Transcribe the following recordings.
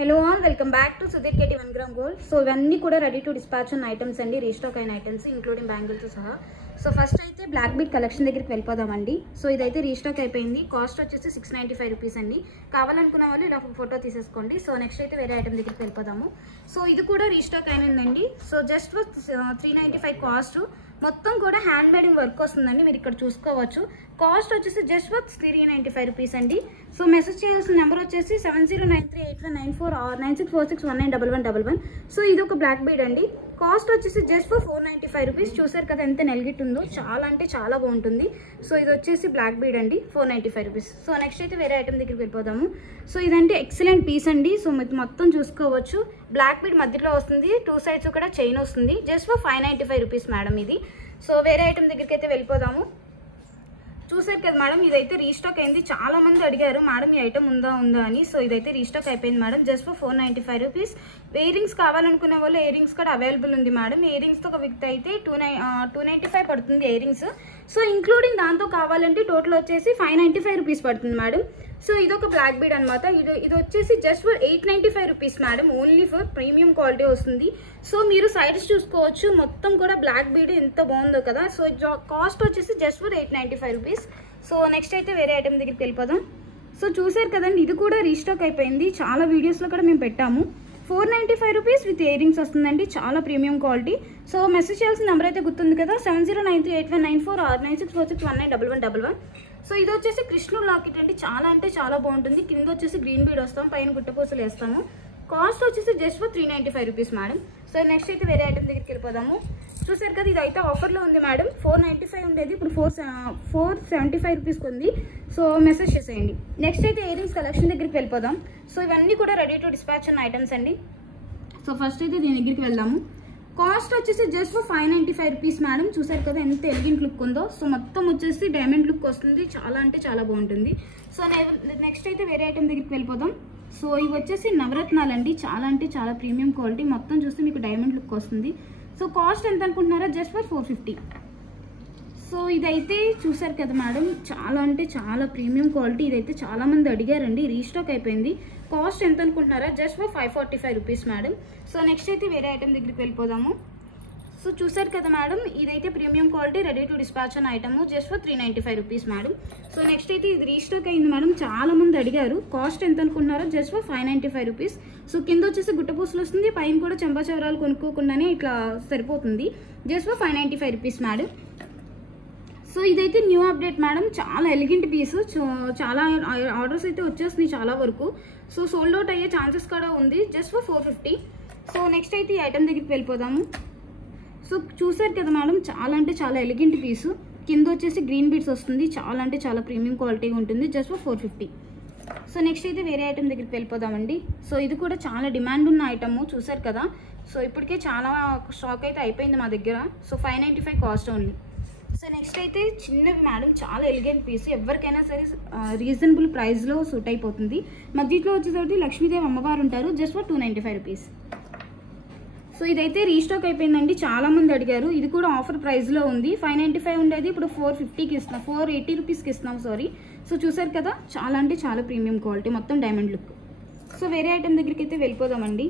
Hello all, welcome back to Sudhir KT 1 gram gold. So ఇవన్నీ కూడా ready to dispatch ఉన్న items అండి, restock అయిన ఐటమ్స్ ఇంక్లూడింగ్ బ్యాంగిల్స్ సహా. సో ఫస్ట్ అయితే బ్లాక్ బీట్ కలెక్షన్ దగ్గరికి వెళ్ళిపోదామండి. సో ఇదైతే రీస్టాక్ అయిపోయింది. కాస్ట్ వచ్చేసి 695 రూపీస్ అండి. కావాలనుకున్న వాళ్ళు ఇలా ఫోటో తీసేసుకోండి. సో నెక్స్ట్ అయితే వేరే ఐటమ్ దగ్గరికి వెళ్ళిపోదాము. సో ఇది కూడా రీస్టాక్ అయినండి. So just 395 cost. మొత్తం కూడా హ్యాండ్ మేడింగ్ వర్క్ వస్తుందండి, మీరు ఇక్కడ చూసుకోవచ్చు. కాస్ట్ వచ్చేసి జస్ట్ 395 రూపీస్ అండి. సో మెసేజ్ చేయాల్సిన నెంబర్ వచ్చేసి 70938194 or 9646191111. సో ఇది ఒక బ్లాక్ బీడ్ అండి. కాస్ట్ వచ్చేసి జస్ట్ 495 రూపీస్. చూసారు కదా ఎంత నెల్గిట్ ఉందో, చాలా అంటే చాలా బాగుంటుంది. సో ఇది వచ్చేసి బ్లాక్ బీడ్ అండి, 495 రూపీస్. సో నెక్స్ట్ అయితే వేరే ఐటమ్ దగ్గరికి వెళ్ళిపోదాము. సో ఇదంటే ఎక్సలెంట్ పీస్ అండి. సో మీకు మొత్తం చూసుకోవచ్చు, బ్లాక్ బీడ్ మధ్యలో వస్తుంది, 2 సైడ్స్ కూడా చైన్ వస్తుంది. జస్ట్ 595 రూపీస్ మేడం ఇది. సో వేరే ఐటమ్ దగ్గరికి అయితే వెళ్ళిపోదాము. చూసారు కదా మేడం, ఇదైతే రీస్టాక్ అయింది. చాలా మంది అడిగారు మేడం ఈ ఐటమ్ ఉందా అని. సో ఇదైతే రీస్టాక్ అయిపోయింది madam, just 495 rupees. Ear rings కావాలనుకునే వాళ్ళు ఇయర్ రింగ్స్ కూడా అవైలబుల్ ఉంది మేడం. ఇయర్ రింగ్స్ తో ఒక విత్ అయితే 295 పడుతుంది ఇయర్ రింగ్స్. సో ఇంక్లూడింగ్ దాంతో కావాలంటే టోటల్ వచ్చేసి 595 రూపీస్ పడుతుంది మేడం. సో ఇదొక బ్లాక్ బీడ్ అనమాట. ఇది వచ్చేసి just 895 rupees madam, only for premium quality వస్తుంది. సో మీరు సైడ్స్ చూసుకోవచ్చు, మొత్తం కూడా బ్లాక్ బీడ్ ఎంత బాగుందో కదా. సో కాస్ట్ వచ్చేసి జస్ట్ 895 రూపీస్. సో నెక్స్ట్ అయితే వేరే ఐటమ్ దగ్గరికి వెళ్ళిపోదాం. సో చూసారు కదండి, ఇది కూడా రీస్టాక్ అయిపోయింది. చాలా వీడియోస్లో కూడా మేము పెట్టాము. 495 రూపీస్ విత్ ఇయర్ రింగ్స్ వస్తుందండి, చాలా ప్రీమియం క్వాలిటీ. సో మెసేజ్ చేయాల్సిన నెంబర్ అయితే గుర్తుంది కదా, 70938194 or 9646191111. సో ఇది వచ్చేసి కృష్ణుడు లాకెట్ అండి, చాలా అంటే చాలా బాగుంటుంది. కింద వచ్చేసి గ్రీన్ బీడ్ వస్తాం, పైన గుట్టపూసలు వేస్తాము. కాస్ట్ వచ్చేసి just 395 rupees madam. So next అయితే వేరే ఐటమ్ దగ్గరికి వెళ్ళిపోదాము. చూసారు కదా, ఇది అయితే ఆఫర్లో ఉంది మేడం. 495 ఉండేది, ఇప్పుడు 475 రూపీస్కి ఉంది. సో మెసేజ్ చేసేయండి. నెక్స్ట్ అయితే ఇయర్ రింగ్స్ కలెక్షన్ దగ్గరికి వెళ్ళిపోదాం. సో ఇవన్నీ కూడా రెడీ టు డిస్పాచ్ ఉన్న ఐటమ్స్ అండి. సో ఫస్ట్ అయితే దీని దగ్గరికి వెళ్దాము. కాస్ట్ వచ్చేసి జస్ట్ 595 రూపీస్ మేడం. చూసారు కదా ఎంత ఎలిగెంట్ లుక్ ఉందో. సో మొత్తం వచ్చేసి డైమండ్ లుక్ వస్తుంది, చాలా అంటే చాలా బాగుంటుంది. సో నెక్స్ట్ అయితే వేరే ఐటమ్ దగ్గరికి వెళ్ళిపోదాం. సో ఇవి వచ్చేసి నవరత్నాలు అండి, చాలా అంటే చాలా ప్రీమియం క్వాలిటీ. మొత్తం చూస్తే మీకు డైమండ్ లుక్ వస్తుంది. సో కాస్ట్ ఎంత అనుకుంటున్నారా, జస్ట్ 450. సో ఇదైతే చూసారు కదా మేడం, చాలా అంటే చాలా ప్రీమియం క్వాలిటీ. ఇదైతే చాలా మంది అడిగారండి, రీస్టాక్ అయిపోయింది. కాస్ట్ ఎంత అనుకుంటున్నారా, just 545 rupees madam. So next అయితే వేరే ఐటమ్ దగ్గరికి వెళ్ళిపోదాము. సో చూసారు కదా మేడం, ఇదైతే premium quality ready to dispatch అన్న item, just 395 rupees madam. So next అయితే ఇది రీస్టాక్ అయింది మేడం, చాలా మంది అడిగారు. కాస్ట్ ఎంత అనుకుంటున్నారో, జస్ట్ 595 రూపీస్. సో కింద వచ్చేసి గుట్టపూసలు వస్తుంది, పైన కూడా చెంపాచవరాలు కొనుక్కోకుండానే ఇట్లా సరిపోతుంది. Just 595 rupees madam. సో ఇదైతే న్యూ అప్డేట్ మేడం, చాలా ఎలిగెంట్ పీస్. చాలా ఆర్డర్స్ అయితే వచ్చేస్తున్నాయి చాలా వరకు. సో సోల్డ్ అవుట్ అయ్యే ఛాన్సెస్ కూడా ఉంది, జస్ట్ 450. సో నెక్స్ట్ అయితే ఈ ఐటమ్ దగ్గరికి వెళ్ళిపోదాము. సో చూసారు కదా మేడం, చాలా అంటే చాలా ఎలిగెంట్ పీసు. కింద వచ్చేసి గ్రీన్ బీడ్స్ వస్తుంది, చాలా అంటే చాలా ప్రీమియం క్వాలిటీ ఉంటుంది, జస్ట్ 450. సో నెక్స్ట్ అయితే వేరే ఐటమ్ దగ్గరికి వెళ్ళిపోదామండి. సో ఇది కూడా చాలా డిమాండ్ ఉన్న ఐటమ్, చూసారు కదా. సో ఇప్పటికే చాలా స్టాక్ అయితే అయిపోయింది మా దగ్గర. So 595 cost only. So next అయితే చిన్నవి మేడం, చాలా ఎలిగెంట్ పీస్, ఎవరికైనా సరే రీజనబుల్ ప్రైస్లో సూట్ అయిపోతుంది. మధ్యలో వచ్చేసరికి లక్ష్మీదేవి అమ్మవారు ఉంటారు, జస్ట్ 295 రూపీస్. సో ఇదైతే రీస్టాక్ అయిపోయిందండి, చాలా మంది అడిగారు. ఇది కూడా ఆఫర్ ప్రైస్లో ఉంది. 595 ఉండేది, ఇప్పుడు 450కి ఇస్తున్నాం, 480 రూపీస్కి ఇస్తున్నాం, సారీ. సో చూసారు కదా, చాలా అంటే చాలా ప్రీమియం క్వాలిటీ, మొత్తం డైమండ్ లుక్. సో వేరే ఐటమ్ దగ్గరికి అయితే వెళ్ళిపోదామండి.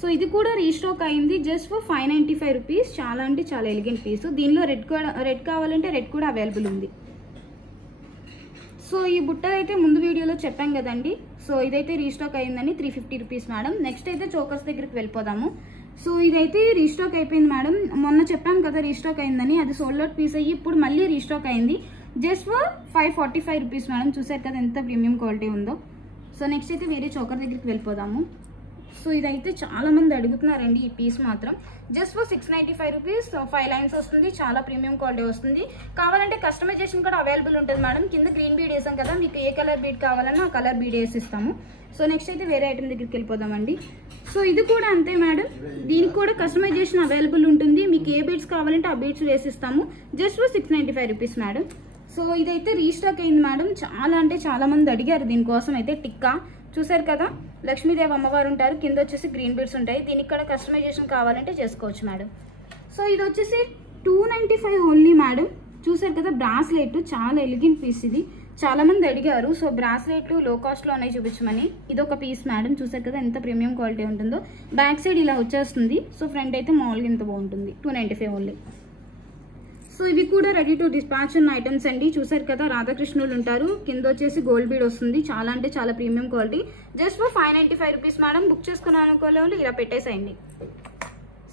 సో ఇది కూడా రీస్టాక్ అయింది, జస్ట్ 595 రూపీస్. చాలా అంటే చాలా ఎలిగెంట్ పీస్. దీనిలో రెడ్ కావాలంటే రెడ్ కూడా అవైలబుల్ ఉంది. సో ఈ బుట్టలు అయితే ముందు వీడియోలో చెప్పాం కదండి. సో ఇదైతే రీస్టాక్ అయిందని 350 రూపీస్ మేడం. నెక్స్ట్ అయితే చోకర్స్ దగ్గరికి వెళ్ళిపోదాము. సో ఇదైతే రీస్టాక్ అయిపోయింది మేడం, మొన్న చెప్పాం కదా రీస్టాక్ అయిందని. అది సోల్డ్ అవుట్ పీస్ అయ్యి ఇప్పుడు మళ్ళీ రీస్టాక్ అయింది, జస్ట్ 545 రూపీస్ మేడం. చూసారు కదా ఎంత ప్రీమియం క్వాలిటీ ఉందో. సో నెక్స్ట్ అయితే వేరే చోకర్ దగ్గరికి వెళ్ళిపోదాము. సో ఇదైతే చాలా మంది అడుగుతున్నారండి ఈ పీస్ మాత్రం. జస్ట్ 695 రూపీస్, 5 లైన్స్ వస్తుంది, చాలా ప్రీమియం క్వాలిటీ వస్తుంది. కావాలంటే కస్టమైజేషన్ కూడా అవైలబుల్ ఉంటుంది మేడం. కింద గ్రీన్ బీడ్ వేసాం కదా, మీకు ఏ కలర్ బీడ్ కావాలన్నా ఆ కలర్ బీడ్ వేసి ఇస్తాము. సో నెక్స్ట్ అయితే వేరే ఐటమ్ దగ్గరికి వెళ్ళిపోదామండి. సో ఇది కూడా అంతే మేడం, దీనికి కూడా కస్టమైజేషన్ అవైలబుల్ ఉంటుంది. మీకు ఏ బీడ్స్ కావాలంటే ఆ బీడ్స్ వేసిస్తాము, జస్ట్ 695 రూపీస్ మేడం. సో ఇదైతే రీస్టాక్ అయింది మేడం, చాలా అంటే చాలా మంది అడిగారు దీనికోసం. అయితే టిక్కా చూసారు కదా, లక్ష్మీదేవి అమ్మవారు ఉంటారు, కింద వచ్చేసి గ్రీన్ బీడ్స్ ఉంటాయి. దీనికి కూడా కస్టమైజేషన్ కావాలంటే చేసుకోవచ్చు మేడం. సో ఇది వచ్చేసి 295 ఓన్లీ మేడం. చూసారు కదా, బ్రాస్లెట్, చాలా ఎలిగెంట్ పీస్ ఇది. చాలా మంది అడిగారు. సో బ్రాస్లెట్ లో కాస్ట్ లో ఉన్నాయి చూపించమని. ఇది ఒక పీస్ మేడం, చూసారు కదా ఎంత ప్రీమియం క్వాలిటీ ఉంటుందో. బ్యాక్ సైడ్ ఇలా వచ్చేస్తుంది. సో ఫ్రంట్ అయితే మామూలుగా ఇంత బాగుంటుంది. 295 ఓన్లీ. సో ఇవి కూడా రెడీ టు డిస్పాచ్ ఉన్న ఐటమ్స్ అండి. చూసారు కదా రాధాకృష్ణులు ఉంటారు, కింద వచ్చేసి గోల్డ్ బీడ్ వస్తుంది. చాలా అంటే చాలా premium quality. Just for 595 rupees madam. Book చేసుకున్నాను అనుకోలే వాళ్ళు ఇలా పెట్టేసేయండి.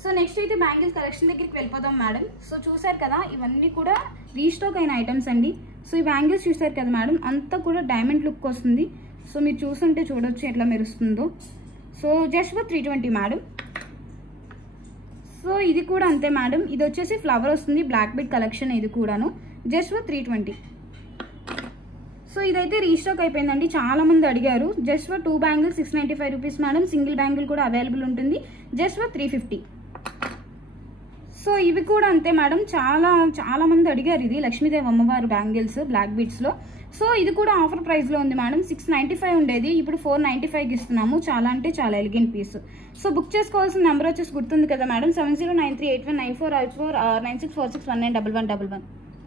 సో నెక్స్ట్ అయితే బ్యాంగిల్స్ కలెక్షన్ దగ్గరికి వెళ్ళిపోదాం మేడం. సో చూసారు కదా ఇవన్నీ కూడా రీస్టాక్ అయిన ఐటమ్స్ అండి. సో ఈ బ్యాంగిల్స్ చూసారు కదా మేడం, అంతా కూడా డైమండ్ లుక్ వస్తుంది. సో మీరు చూస్తుంటే చూడొచ్చు ఎట్లా మెరుస్తుందో. So just for 320 madam. So ఇది కూడా అంతే మేడం. ఇది వచ్చేసి ఫ్లవర్ వస్తుంది, బ్లాక్ బీడ్ కలెక్షన్ ఇది కూడాను. Just for 320. సో ఇదైతే రీస్టాక్ అయిపోయిందండి, చాలా మంది అడిగారు. Just for 2 bangles 695 rupees madam. Single bangle కూడా అవైలబుల్ ఉంటుంది. Just for 350. సో ఇవి కూడా అంతే మేడం, చాలా మంది అడిగారు. ఇది లక్ష్మీదేవి అమ్మవారు బ్యాంగిల్స్ బ్లాక్ బీడ్స్ లో. సో ఇది కూడా ఆఫర్ ప్రైస్ లో ఉంది మేడం. 695 ఉండేది, ఇప్పుడు 495కి ఇస్తున్నాము. చాలా అంటే చాలా ఎలిగెంట్ పీస్. సో బుక్ చేసుకోవాల్సిన నెంబర్ వచ్చేసి గుర్తుంది కదా మేడం, 70938194 9646191111.